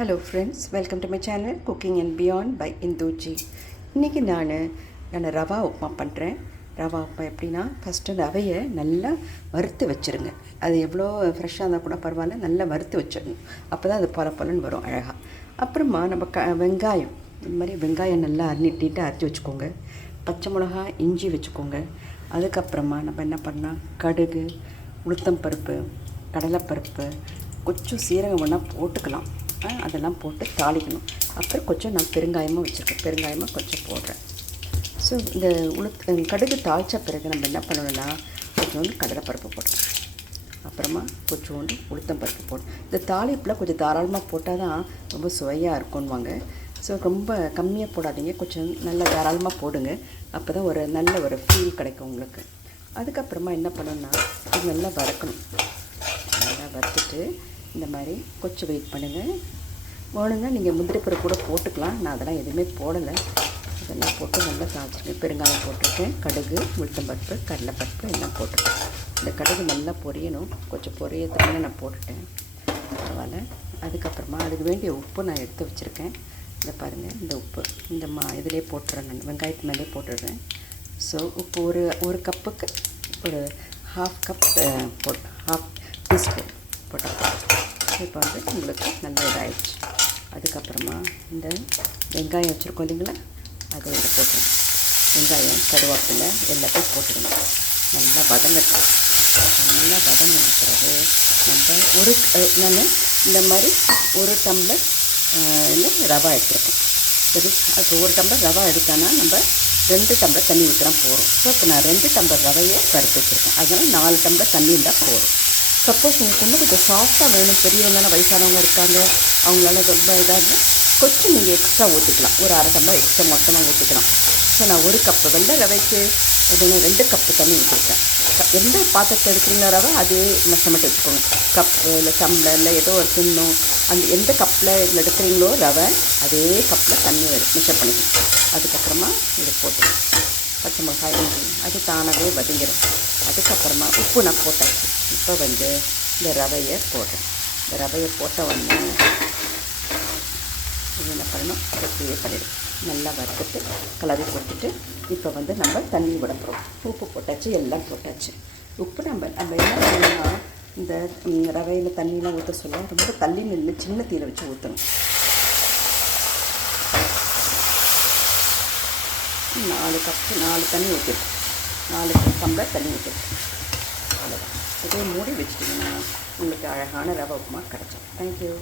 Hello friends, welcome to my channel cooking and beyond by Induji. இன்றைக்கி நான் ரவா உப்புமா பண்ணுறேன். ரவா உப்புமா எப்படின்னா, ஃபஸ்ட்டு ரவையை நல்லா வறுத்து வச்சுருங்க. அது எவ்வளோ ஃப்ரெஷ்ஷாக இருந்தால் கூட பரவாயில்ல, நல்லா வறுத்து வச்சிடணும். அப்போ தான் அது பொலன்னு வரும் அழகாக. அப்புறமா நம்ம வெங்காயம், இந்த மாதிரி வெங்காயம் நல்லா நீட்டாக அரைச்சி வச்சுக்கோங்க. பச்சை மிளகா, இஞ்சி வச்சுக்கோங்க. அதுக்கப்புறமா நம்ம என்ன பண்ணால் கடுகு, உளுத்தம்பருப்பு, கடலைப்பருப்பு, கொஞ்சம் சீரகம் வேணால் போட்டுக்கலாம். அதெல்லாம் போட்டு தாளிக்கணும். அப்புறம் கொஞ்சம் நான் பெருங்காயமாக வச்சுருக்கேன், பெருங்காயமாக கொஞ்சம் போடுறேன். ஸோ இந்த கடுகு தாளித்த பிறகு நம்ம என்ன பண்ணணும்னா, கொஞ்சோண்டு கடலைப்பருப்பு போடுறோம். அப்புறமா கொஞ்சோண்டு உளுத்தம்பருப்பு போடணும். இந்த தாளிப்பில் கொஞ்சம் தாராளமாக போட்டால் தான் ரொம்ப சுவையாக இருக்கும்வாங்க. ஸோ ரொம்ப கம்மியாக போடாதீங்க, கொஞ்சம் நல்லா தாராளமாக போடுங்க. அப்போ தான் ஒரு நல்ல ஒரு ஃபீல் கிடைக்கும் உங்களுக்கு. அதுக்கப்புறமா என்ன பண்ணணும்னா, இது நல்லா வறுக்கணும். நல்லா வறுத்துட்டு இந்த மாதிரி கொஞ்சம் வெயிட் பண்ணுங்கள். வேணுன்னா நீங்கள் முந்திரி பருப்பு கூட போட்டுக்கலாம். நான் அதெல்லாம் எதுவுமே போடலை. அதெல்லாம் போட்டு நல்லா தாளிச்சிருக்கேன். பெருங்காயம் போட்டிருக்கேன், கடுகு, உளுத்தம்பருப்பு, கடலைப்பருப்பு எல்லாம் போட்டிருக்கேன். இந்த கடுகு நல்லா பொரியணும். கொஞ்சம் பொரியத்துக்குன்னு நான் போட்டுட்டேன், பரவாயில்ல. அதுக்கப்புறமா அதுக்கு வேண்டிய உப்பு நான் எடுத்து வச்சுருக்கேன். இதை பாருங்கள், இந்த உப்பு இந்த இதிலே போட்டுறேன். நான் வெங்காயத்து மேலே போட்டுடுறேன். ஸோ உப்பு ஒரு கப்புக்கு ஒரு ஹாஃப் கப் ஹாஃப் டீஸ்பூன் போட்டால் இப்போ வந்து உங்களுக்கு நல்லா இதாகிடுச்சு. அதுக்கப்புறமா இந்த வெங்காயம் வச்சுருக்கோம் இல்லைங்களா, அதை இதில் போட்டுருங்க. வெங்காயம், கருவேப்பிலை எல்லாத்தையும் போட்டுருங்க. நல்லா வதங்கட்டும். நல்லா வதங்கின பிறகு நம்ம நான் இந்த மாதிரி ஒரு டம்ளர் ரவா எடுத்துருக்கோம். சரி, அது ஒரு டம்ளர் ரவா எடுத்தோன்னா நம்ம 2 டம்ளர் தண்ணி ஊற்றினா போகிறோம். ஸோ இப்போ நான் 2 டம்ளர் ரவையை வறுத்து வச்சுருக்கேன். அதனால் 4 டம்ளர் தண்ணி இருந்தால் போதும். சப்போஸ் உங்களுக்கு இன்னும் கொஞ்சம் சாஃப்டாக வேணும், பெரியவங்க, வயசானவங்க இருக்காங்க, அவங்களால ரொம்ப இதாக இருந்தால் கொஞ்சம் நீங்கள் எக்ஸ்ட்ரா ஊற்றிக்கலாம். ஒரு அரை டம்ளர் எக்ஸ்ட்ரா மொத்தமாக ஊற்றிக்கலாம். ஸோ நான் ஒரு கப்பு வெள்ளை ரவைக்கு 2 கப்பு தண்ணி ஊற்றிருக்கேன். எந்த பாத்திரத்தை எடுக்கிறீங்களோ ரவை அதே மெஷர்மெண்ட் வச்சுக்கோங்க. கப்பு இல்லை டம்ளர் இல்லை ஏதோ ஒரு கிண்ணம், அந்த எந்த கப்பில் இதில் எடுக்கிறீங்களோ ரவை அதே கப்பில் தண்ணி மெஷர் பண்ணிக்கணும். அதுக்கப்புறமா இது போட்டுருங்க. பச்சை மிளகாய், இஞ்சி அது தானாகவே வதங்கிடும். அதுக்கப்புறமா உப்பு நான் போட்டாச்சு. இப்போ வந்து இந்த ரவையை போடுறேன். இந்த ரவையை போட்ட உடனே இது என்ன பண்ணணும், அப்படியே பண்ணிவிடும். நல்லா வறுத்துட்டு கலரி போட்டுட்டு இப்போ வந்து நம்ம தண்ணி விட போகிறோம். உப்பு போட்டாச்சு, எல்லாம் போட்டாச்சு. உப்பு நம்ம என்ன பண்ணணும்னா, இந்த ரவையில் தண்ணியெலாம் ஊற்ற சொல்ல ரொம்ப தள்ளி நின்று சின்ன தீரை வச்சு ஊற்றணும். 4 தண்ணி ஊற்றிருக்கோம். 4 டம்ளர் தண்ணி ஊற்றிருக்கோம். அவ்வளோதான். இதே மூடி வச்சுட்டிங்கன்னா உங்களுக்கு அழகான ரவை உப்புமா கிடச்சோம். தேங்க்யூ.